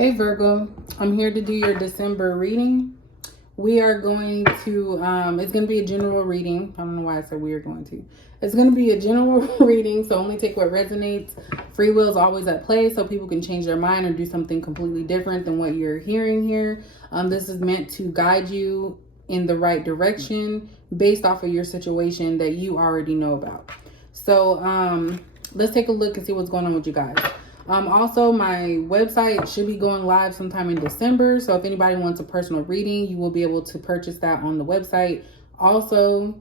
Hey Virgo, I'm here to do your December reading. We are going to, it's going to be a general reading. I don't know why I said we are going to. It's going to be a general reading, so only take what resonates. Free will is always at play, so people can change their mind or do something completely different than what you're hearing here. This is meant to guide you in the right direction based off of your situation that you already know about. So let's take a look and see what's going on with you guys. Also, my website should be going live sometime in December. So if anybody wants a personal reading, you will be able to purchase that on the website. Also,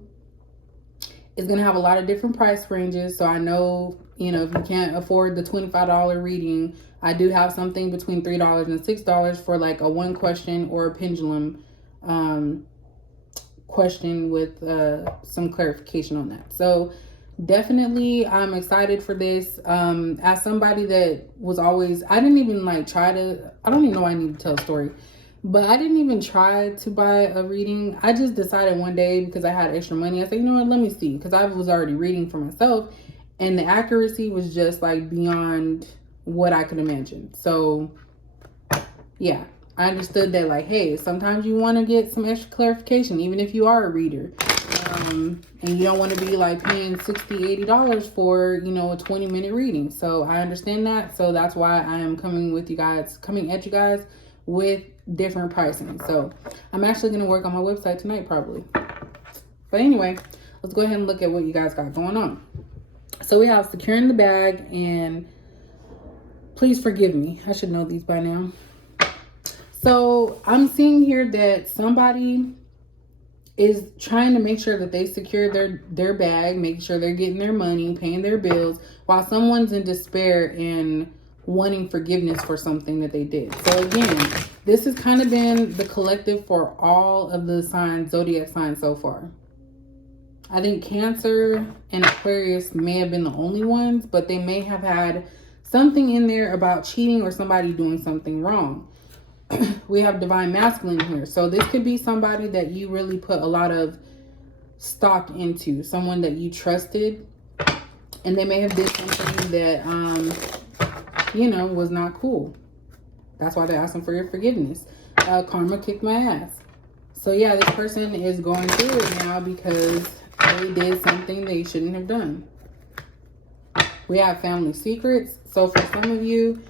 it's going to have a lot of different price ranges. So I know, if you can't afford the $25 reading, I do have something between $3 and $6 for like a one question or a pendulum question with some clarification on that. So definitely I'm excited for this. As somebody that was always, I didn't even I don't even know why I need to tell a story, but I didn't even try to buy a reading. I just decided one day because I had extra money, I said, you know what, let me see, because I was already reading for myself and the accuracy was just like beyond what I could imagine. So yeah, I understood that hey, sometimes you want to get some extra clarification, even if you are a reader. And you don't want to be paying $60, $80 for, a 20-minute reading. So I understand that. So that's why I am coming at you guys with different pricing. So I'm actually going to work on my website tonight, probably. But anyway, let's go ahead and look at what you guys got going on. So we have securing the bag, and please forgive me. I should know these by now. So I'm seeing here that somebody is trying to make sure that they secure their bag, making sure they're getting their money, paying their bills, while someone's in despair and wanting forgiveness for something that they did. So again, this has kind of been the collective for all of the zodiac signs so far. I think Cancer and Aquarius may have been the only ones, but they may have had something in there about cheating or somebody doing something wrong. We have divine masculine here. So this could be somebody that you really put a lot of stock into, someone that you trusted, and they may have did something that, was not cool. That's why they're asking for your forgiveness. Karma kicked my ass. So yeah, this person is going through it now because they did something they shouldn't have done. We have family secrets. So for some of you,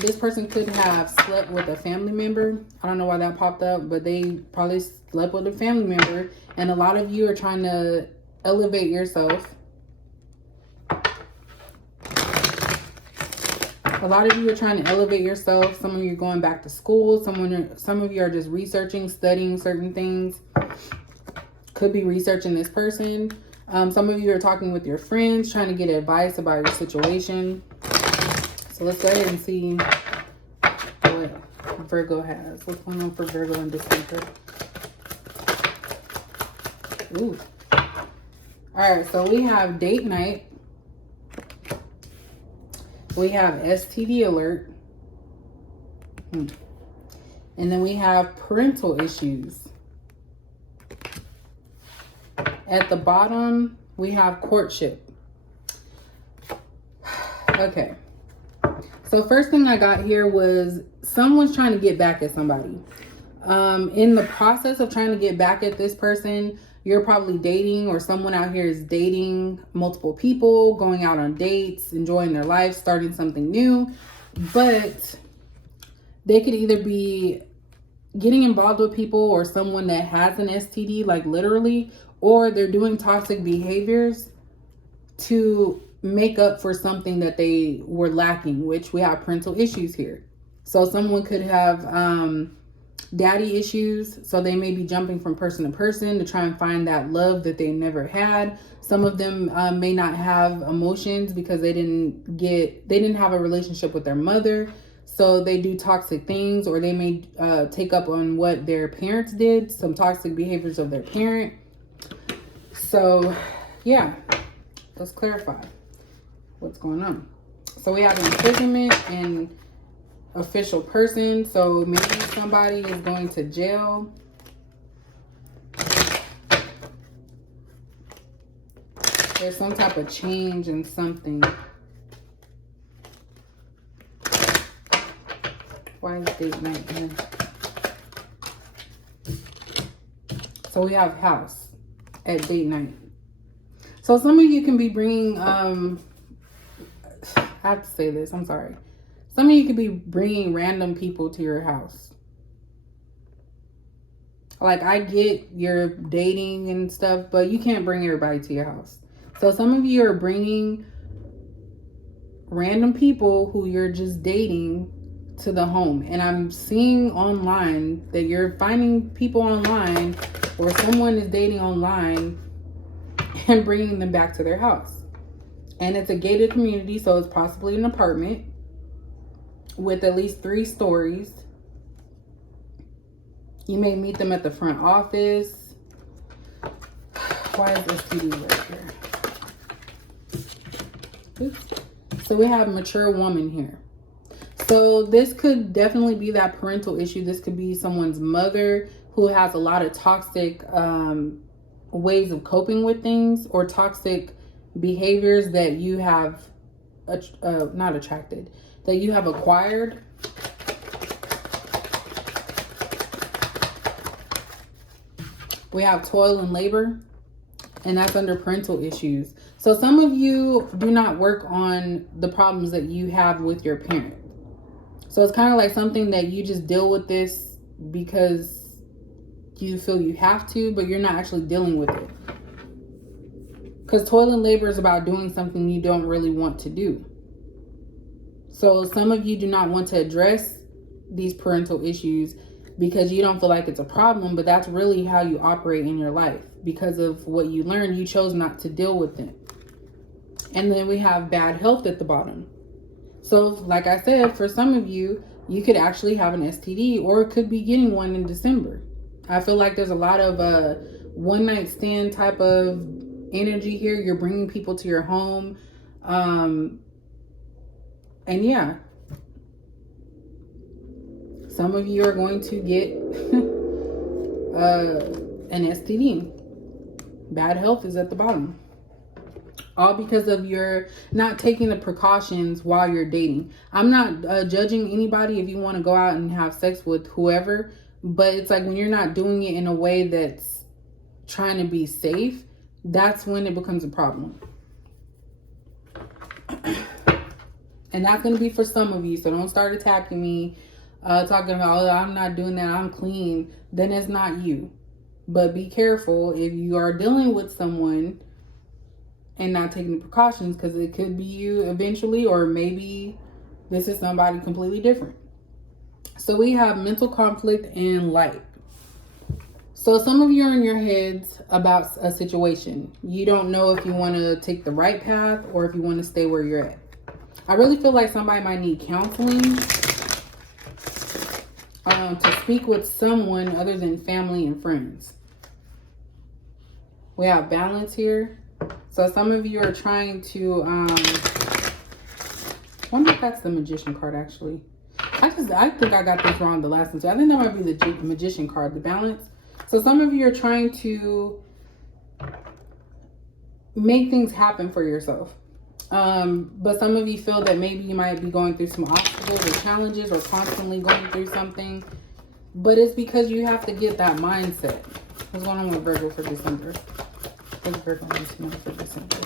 this person could have slept with a family member. I don't know why that popped up, but they probably slept with a family member. And a lot of you are trying to elevate yourself. A lot of you are trying to elevate yourself. Some of you are going back to school. Some of you are just researching, studying certain things. Could be researching this person. Some of you are talking with your friends, trying to get advice about your situation. So let's go ahead and see what Virgo has. What's going on for Virgo in December? Ooh. All right, so we have date night. We have STD alert. And then we have parental issues. At the bottom, we have courtship. Okay. So first thing I got here was someone's trying to get back at somebody. In the process of trying to get back at this person, you're probably dating, or someone out here is dating multiple people, going out on dates, enjoying their life, starting something new. But they could either be getting involved with people or someone that has an STD, literally, or they're doing toxic behaviors to make up for something that they were lacking, which we have parental issues here. So someone could have daddy issues, so they may be jumping from person to person to try and find that love that they never had. Some of them may not have emotions because they didn't have a relationship with their mother, so they do toxic things, or they may take up on what their parents did, some toxic behaviors of their parent. So yeah, let's clarify what's going on. So we have imprisonment and official person. So maybe somebody is going to jail. There's some type of change in something. Why is date night here? So we have house at date night. So some of you can be bringing, I have to say this, I'm sorry. Some of you could be bringing random people to your house. Like, I get you're dating and stuff, but you can't bring everybody to your house. So some of you are bringing random people who you're just dating to the home. And I'm seeing online that you're finding people online, or someone is dating online and bringing them back to their house. And it's a gated community, so it's possibly an apartment with at least 3 stories. You may meet them at the front office. Why is STD right here? Oops. So we have mature woman here. So this could definitely be that parental issue. This could be someone's mother who has a lot of toxic ways of coping with things, or toxic behaviors that you have not attracted, that you have acquired. We have toil and labor, and that's under parental issues. So some of you do not work on the problems that you have with your parent. So it's kind of like something that you just deal with this because you feel you have to, but you're not actually dealing with it. Because toil and labor is about doing something you don't really want to do. So some of you do not want to address these parental issues because you don't feel like it's a problem, but that's really how you operate in your life. Because of what you learned, you chose not to deal with it. And then we have bad health at the bottom. So like I said, for some of you, you could actually have an STD, or could be getting one in December. I feel like there's a lot of one night stand type of energy here. You're bringing people to your home. And yeah, some of you are going to get an STD. Bad health is at the bottom. All because of your not taking the precautions while you're dating. I'm not judging anybody if you want to go out and have sex with whoever, but it's like when you're not doing it in a way that's trying to be safe, that's when it becomes a problem. And that's going to be for some of you, so don't start attacking me, talking about, oh, I'm not doing that, I'm clean. Then it's not you. But be careful if you are dealing with someone and not taking the precautions, because it could be you eventually, or maybe this is somebody completely different. So we have mental conflict and light. So some of you are in your heads about a situation. You don't know if you want to take the right path or if you want to stay where you're at. I really feel like somebody might need counseling to speak with someone other than family and friends. We have balance here. So some of you are trying to, I wonder if that's the Magician card, actually. I think I got this wrong the last one. So I think that might be the Magician card, the balance. So some of you are trying to make things happen for yourself. But some of you feel that maybe you might be going through some obstacles or challenges, or constantly going through something. But it's because you have to get that mindset. What's going on with Virgo for December? What's Virgo for December?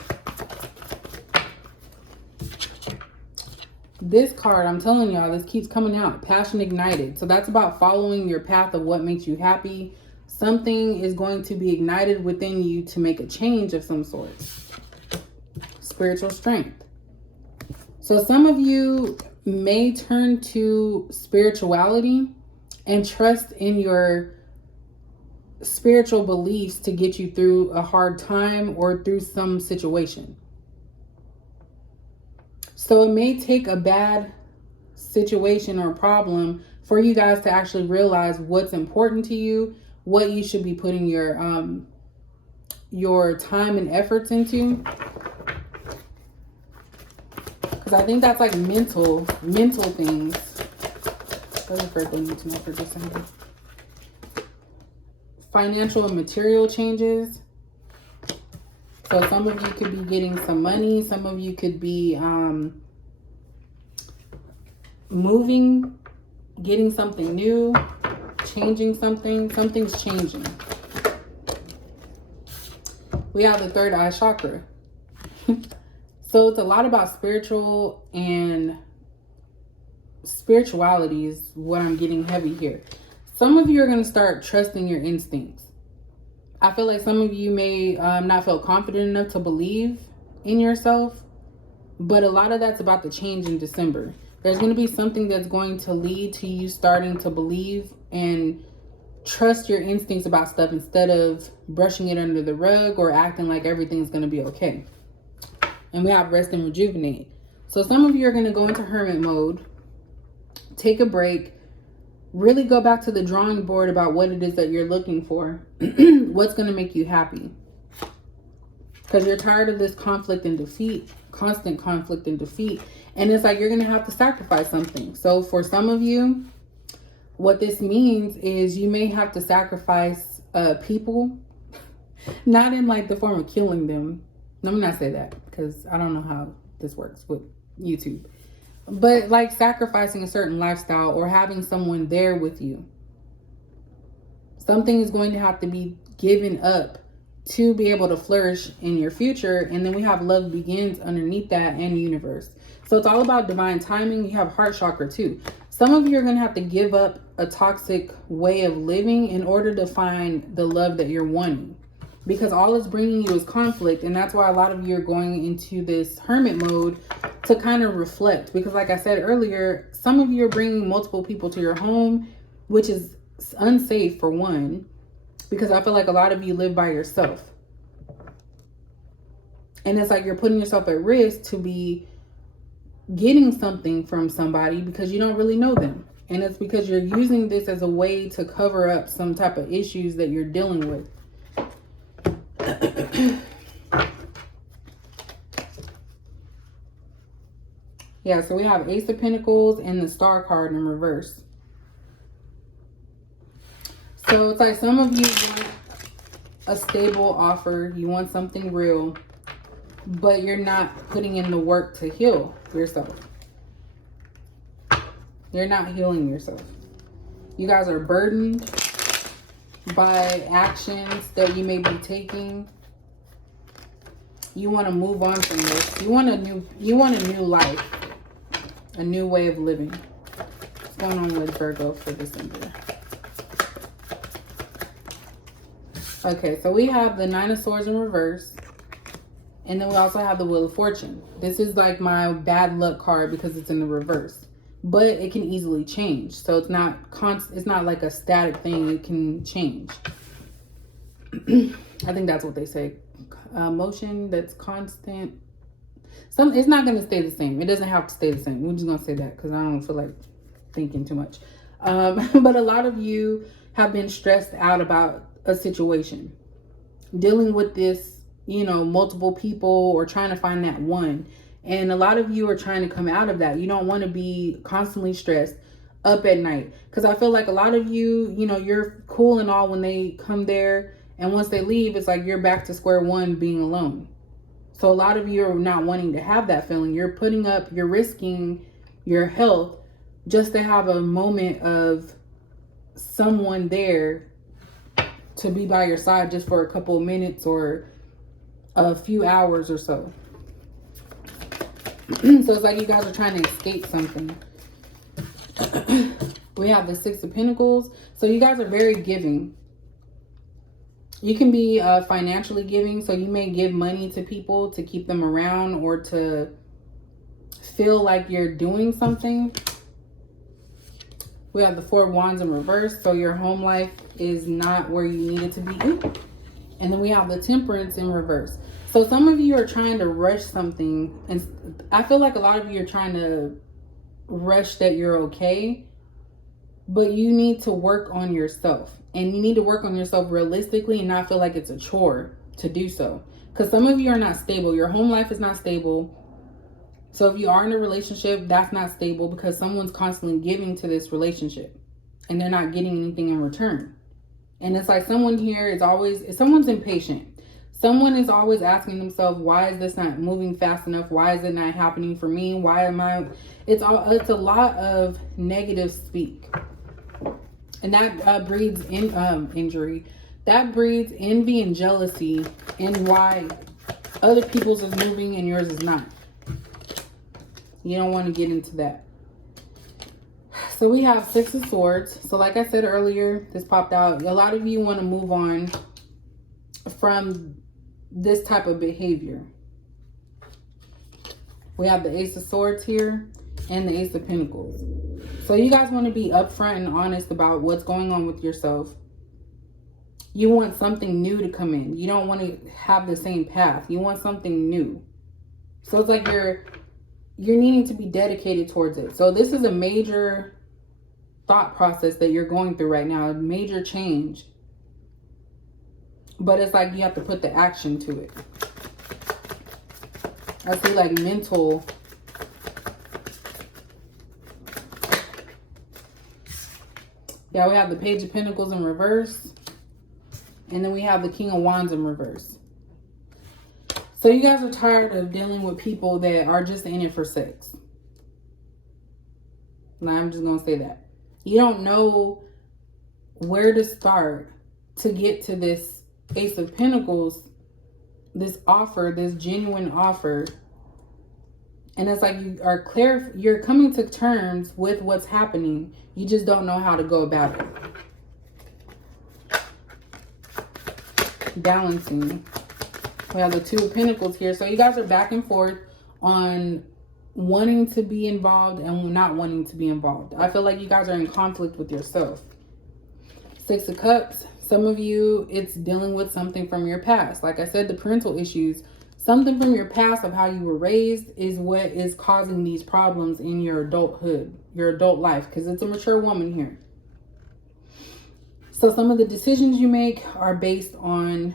This card, I'm telling y'all, this keeps coming out. Passion ignited. So that's about following your path of what makes you happy. Something is going to be ignited within you to make a change of some sort. Spiritual strength. So some of you may turn to spirituality and trust in your spiritual beliefs to get you through a hard time or through some situation. So it may take a bad situation or problem for you guys to actually realize what's important to you, what you should be putting your time and efforts into. Because I think that's like mental things. What does Virgo need to know for December? Financial and material changes. So some of you could be getting some money. Some of you could be moving getting something new, changing something. Something's changing. We have the third eye chakra. So it's a lot about spiritual and spirituality is what I'm getting heavy here. Some of you are going to start trusting your instincts. I feel like some of you may not feel confident enough to believe in yourself, but a lot of that's about to change in December. There's going to be something that's going to lead to you starting to believe and trust your instincts about stuff instead of brushing it under the rug or acting like everything's going to be okay. And we have rest and rejuvenate. So some of you are going to go into hermit mode, take a break, really go back to the drawing board about what it is that you're looking for. What's going to make you happy? Because you're tired of this conflict and defeat, constant conflict and defeat. And it's like you're going to have to sacrifice something. So for some of you, what this means is you may have to sacrifice people, not in like the form of killing them. Let me not say that because I don't know how this works with YouTube. But like sacrificing a certain lifestyle or having someone there with you. Something is going to have to be given up to be able to flourish in your future. And then we have love begins underneath that and universe. So it's all about divine timing. You have heart chakra too. Some of you are going to have to give up a toxic way of living in order to find the love that you're wanting. Because all it's bringing you is conflict. And that's why a lot of you are going into this hermit mode to kind of reflect. Because like I said earlier, some of you are bringing multiple people to your home, which is unsafe for one. Because I feel like a lot of you live by yourself. And it's like you're putting yourself at risk to be getting something from somebody because you don't really know them. And it's because you're using this as a way to cover up some type of issues that you're dealing with. Yeah, so we have Ace of Pentacles and the Star card in reverse. So it's like some of you want a stable offer. You want something real, but you're not putting in the work to heal yourself. You're not healing yourself. You guys are burdened by actions that you may be taking. You want to move on from this. You want a new life, a new way of living. What's going on with Virgo for December? Okay, so we have the Nine of Swords in reverse. And then we also have the Wheel of Fortune. This is like my bad luck card because it's in the reverse. But it can easily change. So it's not like a static thing. It can change. I think that's what they say. Motion that's constant. It's not going to stay the same. It doesn't have to stay the same. We're just going to say that because I don't feel like thinking too much. But a lot of you have been stressed out about a situation. Dealing with this, multiple people or trying to find that one. And a lot of you are trying to come out of that. You don't want to be constantly stressed up at night. Because I feel like a lot of you, you're cool and all when they come there. And once they leave, it's like you're back to square one being alone. So a lot of you are not wanting to have that feeling. You're risking your health just to have a moment of someone there to be by your side just for a couple of minutes or a few hours or so. So it's like you guys are trying to escape something. We have the Six of Pentacles. So you guys are very giving. You can be financially giving. So you may give money to people to keep them around or to feel like you're doing something. We have the Four of Wands in reverse. So your home life is not where you need it to be. And then we have the Temperance in reverse. So some of you are trying to rush something. And I feel like a lot of you are trying to rush that you're okay. But you need to work on yourself. And you need to work on yourself realistically and not feel like it's a chore to do so. Because some of you are not stable. Your home life is not stable. So if you are in a relationship, that's not stable because someone's constantly giving to this relationship. And they're not getting anything in return. And it's like someone here is someone's impatient. Someone is always asking themselves, why is this not moving fast enough? Why is it not happening for me? Why am I? It's a lot of negative speak. And that breeds injury. That breeds envy and jealousy, and why other people's is moving and yours is not. You don't want to get into that. So we have Six of Swords. So like I said earlier, this popped out. A lot of you want to move on from this type of behavior. We have the Ace of Swords here and the Ace of Pentacles. So you guys want to be upfront and honest about what's going on with yourself. You want something new to come in. You don't want to have the same path. You want something new. So it's like you're needing to be dedicated towards it. So this is a major thought process that you're going through right now, a major change. But it's like you have to put the action to it. I see like mental. Yeah, we have the Page of Pentacles in reverse. And then we have the King of Wands in reverse. So you guys are tired of dealing with people that are just in it for sex. Now, I'm just going to say that. You don't know where to start to get to this Ace of Pentacles, this offer, this genuine offer. And it's like you're coming to terms with what's happening. You just don't know how to go about it. Balancing. We have the Two of Pentacles here. So you guys are back and forth on wanting to be involved and not wanting to be involved. I feel like you guys are in conflict with yourself. Six of Cups. Some of you, it's dealing with something from your past. Like I said, the parental issues. Something from your past of how you were raised is what is causing these problems in your adulthood, your adult life, because it's a mature woman here. So some of the decisions you make are based on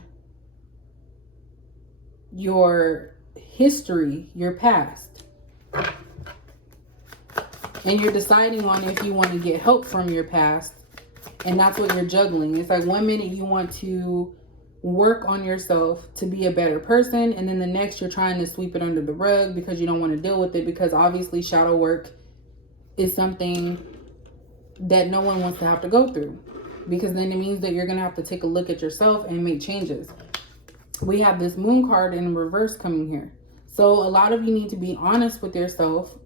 your history, your past. And you're deciding on if you want to get help from your past. And that's what you're juggling. It's like 1 minute you want to work on yourself to be a better person. And then the next you're trying to sweep it under the rug because you don't want to deal with it. Because obviously shadow work is something that no one wants to have to go through. Because then it means that you're going to have to take a look at yourself and make changes. We have this Moon card in reverse coming here. So a lot of you need to be honest with yourself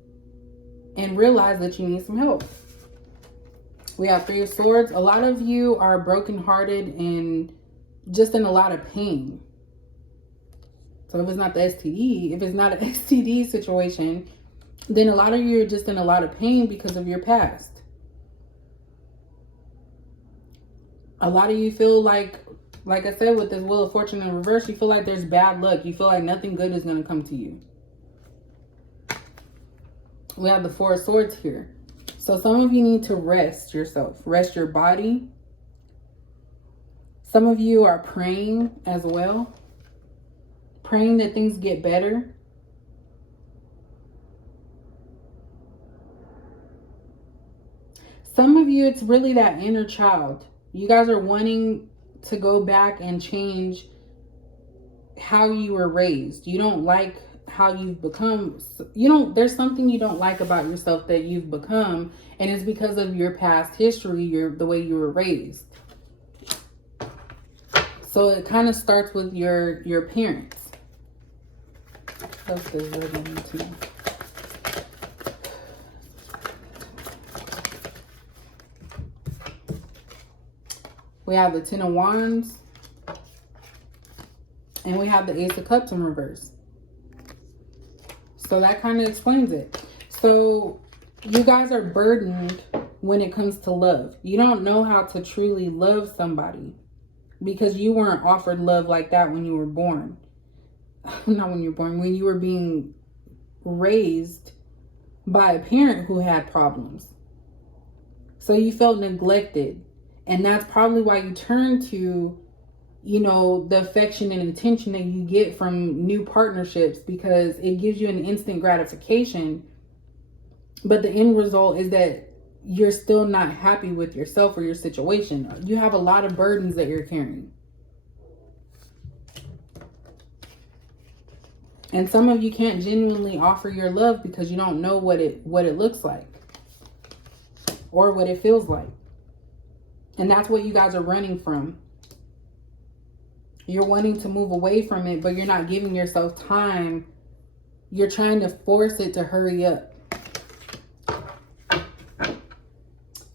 and realize that you need some help. We have Three of Swords. A lot of you are brokenhearted and just in a lot of pain. So if it's not the STD, if it's not an STD situation, then a lot of you are just in a lot of pain because of your past. A lot of you feel like I said, with this Wheel of Fortune in reverse, you feel like there's bad luck. You feel like nothing good is going to come to you. We have the Four of Swords here. So some of you need to rest yourself. Rest your body. Some of you are praying as well. Praying that things get better. Some of you, it's really that inner child. You guys are wanting to go back and change how you were raised. You don't like how you've become. There's something you don't like about yourself that you've become, and it's because of your past history, the way you were raised. So it kind of starts with your parents. What else does Virgo need to know? We have the Ten of Wands. And we have the Ace of Cups in reverse. So that kind of explains it. So you guys are burdened when it comes to love. You don't know how to truly love somebody because you weren't offered love like that when you were born. Not when you were born, when you were being raised by a parent who had problems. So you felt neglected. And that's probably why you turn to, the affection and attention that you get from new partnerships, because it gives you an instant gratification. But the end result is that you're still not happy with yourself or your situation. You have a lot of burdens that you're carrying. And some of you can't genuinely offer your love because you don't know what it looks like or what it feels like. And that's what you guys are running from. You're wanting to move away from it, but you're not giving yourself time. You're trying to force it to hurry up.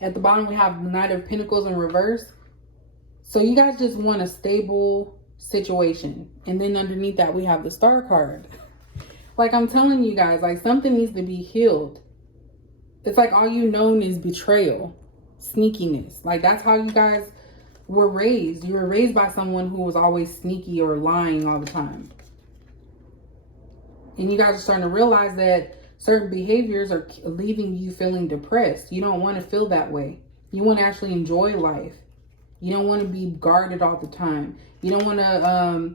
At the bottom, we have the Knight of Pentacles in reverse. So you guys just want a stable situation. And then underneath that, we have the Star card. Like I'm telling you guys, like something needs to be healed. It's like all you know is betrayal, sneakiness. Like that's how you guys were raised. You were raised by someone who was always sneaky or lying all the time. And you guys are starting to realize that certain behaviors are leaving you feeling depressed. You don't want to feel that way. You want to actually enjoy life. You don't want to be guarded all the time. You don't want to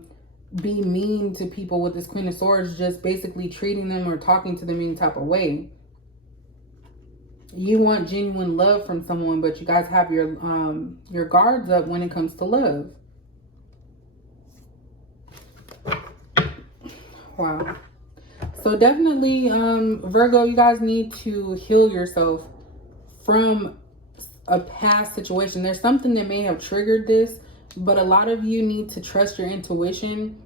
be mean to people with this Queen of Swords, just basically treating them or talking to them any type of way. You want genuine love from someone, but you guys have your guards up when it comes to love. Wow. So definitely, Virgo, you guys need to heal yourself from a past situation. There's something that may have triggered this, but a lot of you need to trust your intuition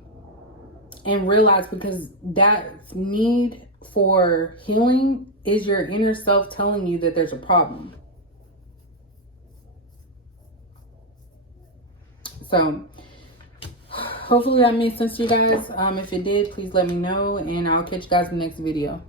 and realize, because that need for healing is your inner self telling you that there's a problem. So hopefully that made sense to you guys. If it did, please let me know, and I'll catch you guys in the next video.